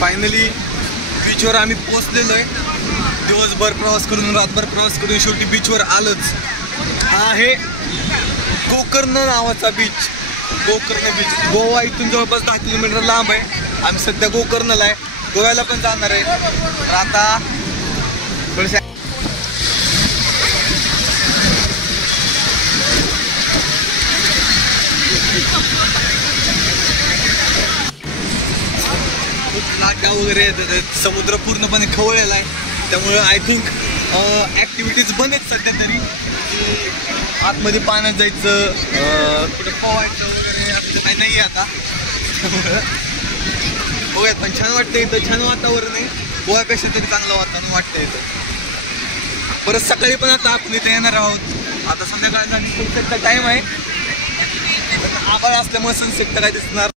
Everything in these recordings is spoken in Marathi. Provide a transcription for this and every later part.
फायनली बीचवर आम्ही पोहोचलेलो आहे. दिवसभर प्रवास करून रातभर प्रवास करून शेवटी बीचवर आलोच. हा आहे गोकर्ण नावाचा बीच. गोकर्ण बीच गोवा इथून जवळपास 10 किलोमीटर लांब आहे. आम्ही सध्या गोकर्णला आहे. गोव्याला पण जाणार आहे. तर आता थोडेसे लाटा वगैरे येतात. समुद्र पूर्णपणे खवळलेला आहे. त्यामुळे आय थिंक ॲक्टिव्हिटीज बंद आहेत सध्या तरी. आतमध्ये पाण्यात जायचं कुठं पोहायचं वगैरे असं काही नाही आहे आता. बघूयात पण छान वाटतं इथं. छान वातावरण आहे. गोव्यापेक्षा तरी चांगलं वातावरण वाटतं इथं. परत सकाळी पण आता आपण इथे येणार आहोत. आता संध्याकाळचा आणि सनसेटचा टाईम आहे. आभाळ असल्यामुळे सनसेटचं काय दिसणार.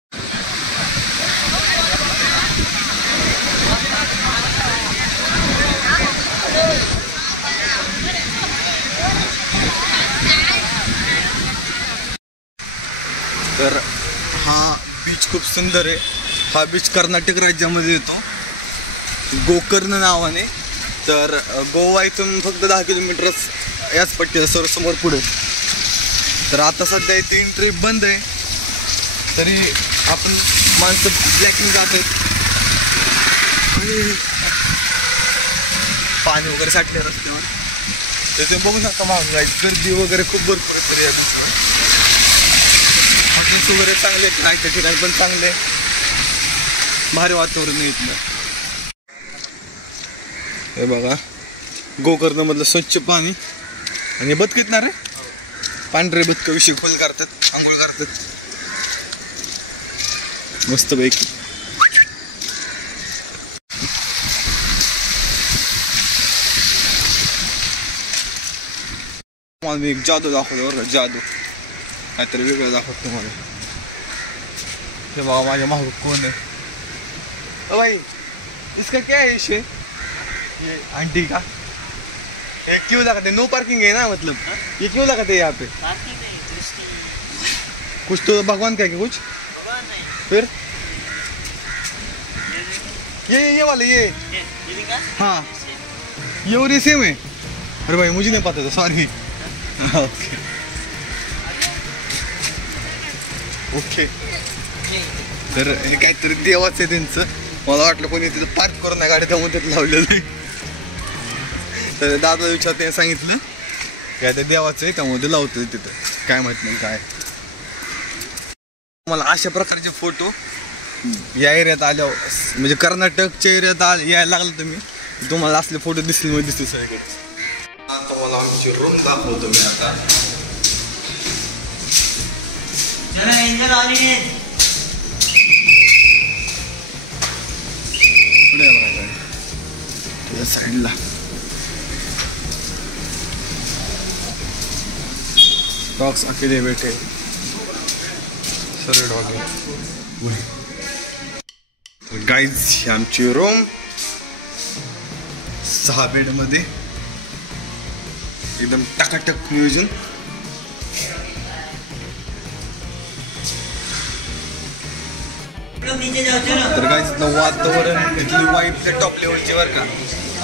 तर हा बीच खूप सुंदर आहे. हा बीच कर्नाटक राज्यामध्ये येतो गोकर्ण नावाने. तर गोवा इथून फक्त 10 किलोमीटरच याच पट्टीला समोर पुढे. तर आता सध्या इथे एंट्री बंद आहे. तरी आपण माणसं ब्लॅकिंग जात आहेत. पाणी वगैरे साठले रस्त्यावर. तर ते बघू शकता मागं गर्दी वगैरे खूप भरपूर असते या बीचवर. हॉटेल्स वगैरे चांगले आहेत. राहायच्या ठिकाणी पण चांगले. भारी वातावरण आहे इथलं. हे बघा गोकर्णमधलं स्वच्छ पाणी. आणि बदक येत ना रे. पांढरे बदक विषय खोल करतात. आंघोळ करतात मस्तपैकी. मला मी एक जादू दाखवतो बरं का. जादू काहीतरी वेगळं दाखवतो तुम्हाला. हे बाबा माझ्या मागं कोण आहे. ओ भाई इसका क्या है इशू? ये आंटी का ये क्यों लगाते? नो पार्किंग है ना मतलब. ये क्यों लगाते हैं यहाँ पे? कुछ तो भगवान का है क्या? कुछ फिर ये वाले ये हाँ ये और ये सेम है. अरे भाई मुझे नहीं पता था सॉरी. Okay okay. तर हे काहीतरी देवाचं आहे त्यांचं. मला वाटलं कोणी तिथं पार्क करून नाही गाडी त्यामुळे तिथं लावलेलं नाही. तर दादाला विचार त्याने सांगितलं काय ते देवाचं आहे त्यामुळे ते लावतं तिथं. काय माहित नाही काय. मला अशा प्रकारचे फोटो या एरियात आल्यावर म्हणजे कर्नाटकच्या एरियात यायला लागलं तुम्ही तुम्हाला असले फोटो दिसतील म्हणजे दिसतील सगळे. आता मला आमची रूम दाखवतो मी आता. साईडला डॉग्स अकेले बैठे सर्व डॉग. तर गाईज ही आमची रूम 6 बेड मध्ये एकदम टकाटक नियोजन. तर गाईज इथलं वातावरण इथली वाईफ टॉप लेवलची बरं का.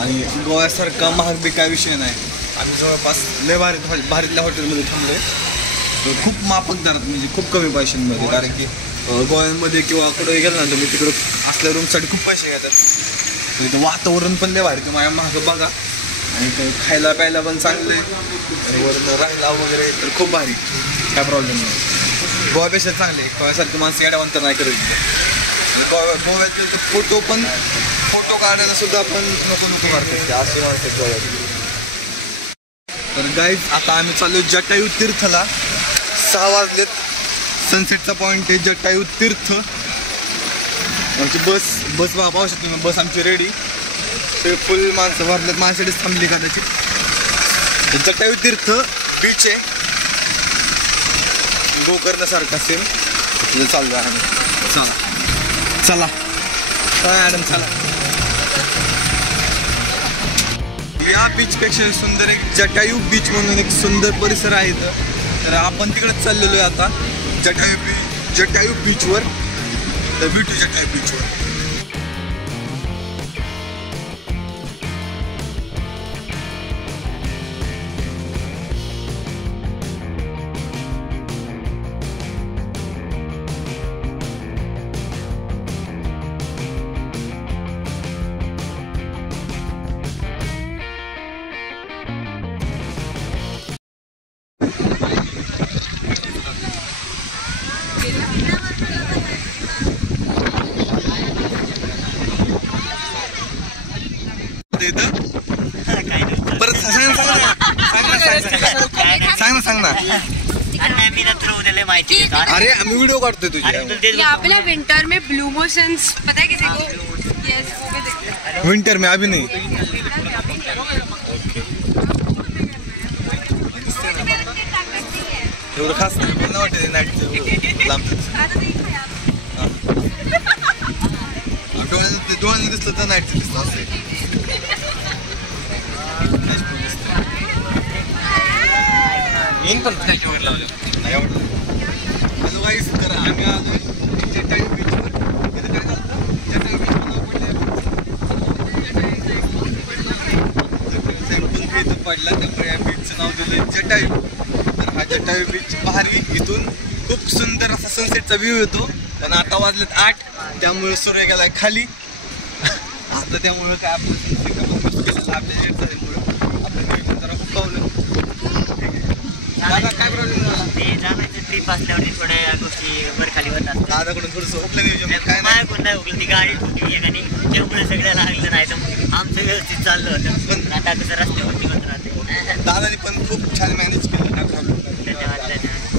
आणि गोव्यासारखा महाग बी काय विषय नाही. आम्ही जवळपास लय भारीतल्या हॉटेलमध्ये थांबलोय. खूप माफक दरात म्हणजे खूप कमी पैशांमध्ये. कारण की गोव्यामध्ये किंवा कुठे गेलं ना तुम्ही तिकडं असल्या रूमसाठी खूप पैसे घेतात. इथं वातावरण पण लय भारी. तुम्हाला मागं बघा. आणि खायला प्यायला पण चांगलं आहे. आणि वरून राहायला वगैरे तर खूप भारी. काय प्रॉब्लेम नाही. गोव्यापेक्षा चांगले. गोव्यासारखी माणसं येड्यावंतर नाही करत. गोव्याचे फोटो काढायला सुद्धा आपण नको करतात असे माणसं गोव्यात. तर गाईज आता आम्ही चाललो जटायू तीर्थला. 6 वाजलेत. सनसेटचा पॉईंट आहे जटायू तीर्थ. आमची बस पाहू शकतो तुम्ही. बस आमची रेडी. ते फुल माणसं भरल्यात. माझ्यासाठीच थांबली कदाचित. जटायू तीर्थ बीच आहे गोकर्णसारखा सेम. तिथे चाललो आहे आम्ही. चला चला काय मॅडम चला. या बीचपेक्षा सुंदर एक जटायू बीच म्हणून एक सुंदर परिसर आहे इथं. तर आपण तिकडेच चाललेलो आहे आता जटायू बीचवर. तर भेटू जटायू बीचवर. अरे आम्ही व्हिडिओ काढतोय तुझे यहाँ विंटर में ब्लू मोशंस पता है किसी को? यस वो भी देखते हैं। विंटर में अभी नहीं एवढं खास नाही पण वाटत नाईटचं लांब डोळ्याने दिसलं तर नाईटचं दिसतं असं येईन पण त्याच्यावर लावलं नाही आवडलं. हॅलो गाईस, तर आम्ही आलो जटाई बीचवर. इथं काय झालं जटाई बीच इथं पडला त्यामुळे या बीचचं नाव दिलं जटाई. तर हा जटाई बीच भारी, इथून खूप सुंदर असा सनसेटचा व्ह्यू येतो. पण आता वाजलेत 8 त्यामुळे सूर्य गेलाय खाली. आता त्यामुळे काय आपलं सनसेट केलेलं आपल्या झाल्यामुळं आपण जरा खूप पावलं. दादा काय प्रॉब्लेम झाला? ते जाण्याचं ट्रिप असल्यावर थोड्या गोष्टी वर खाली होतात. दादाकडून थोडंसं होपलं नियोजन काय नाही. माझ्याकडून नाही होकलं, ती गाडी ठोकली आणि त्यामुळे सगळ्याला लागलं नाही तर आमचं व्यवस्थित चाललं होतं. पण आता कसं रस्त्यावरती होत राहते. दादाने पण खूप छान मॅनेज केलं. काय प्रॉब्लेम नाही. धन्यवाद.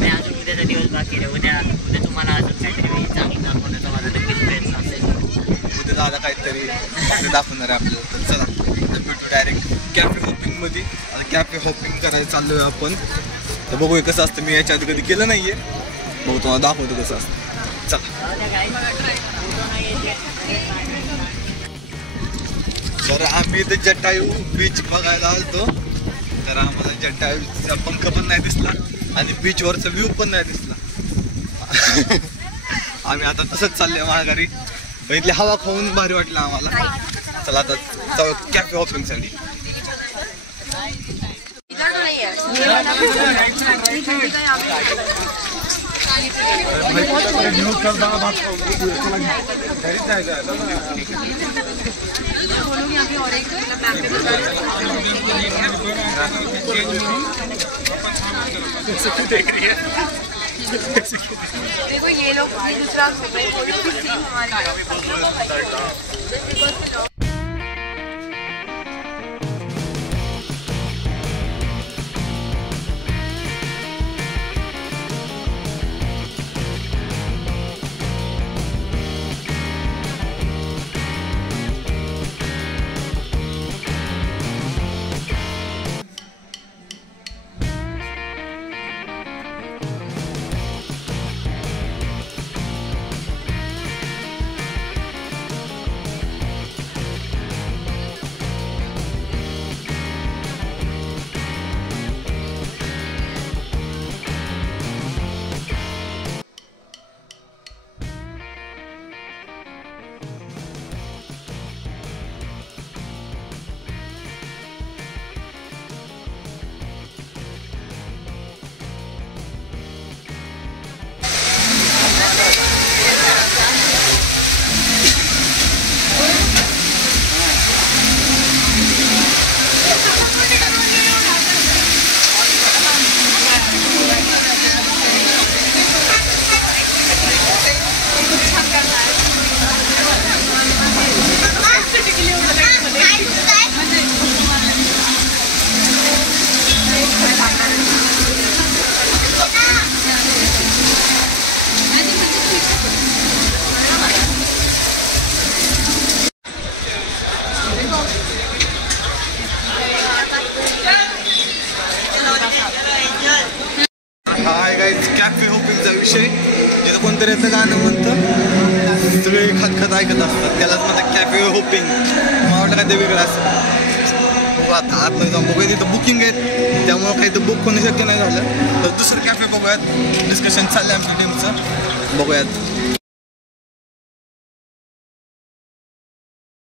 मी अजून उद्याचा दिवस बाकी आहे. उद्या तुम्हाला अजून काहीतरी चांगलं दाखवण्याचा माझा नक्कीच प्रयत्न असेल. उद्या दादा काहीतरी दाखवणार आहे आपल्याला. तर चला भेटू डायरेक्ट कॅफे हॉपिंगमध्ये. आता कॅफे हॉपिंग करायला चाललोय आपण. तर बघूया कसं असतं. मी याच्या आधी कधी केलं नाहीये. बघू तुम्हाला दाखवतो कसं असतं. चला. तर आम्ही इथे जटायू बीच बघायला आलतो. तर आम्हाला जटायूचा पंख पण नाही दिसला आणि बीचवरचा व्ह्यू पण नाही दिसला. आम्ही आता तसंच चाललोय माघारी. इथली हवा खाऊन भारी वाटलं आम्हाला. चला आता जाऊ कॅफे हॉपिंगसाठी. देखो ये लोग दूसरा कॅफे हॉपिंगचा विषय. जिथं कोणतरी येतं गाणं म्हणतं सगळे खत ऐकत असतात. त्यालाच म्हणतात कॅफे हॉपिंग. मला वाटलं काय ते वेगळं असतं. आता आतमध्ये जाऊन बघूया. तिथं बुकिंग आहेत त्यामुळं काही तर बुक होणं शक्य नाही झालं. तर दुसरं कॅफे बघूयात. डिस्कशन चाललं आमच्या टीमचं. बघूयात.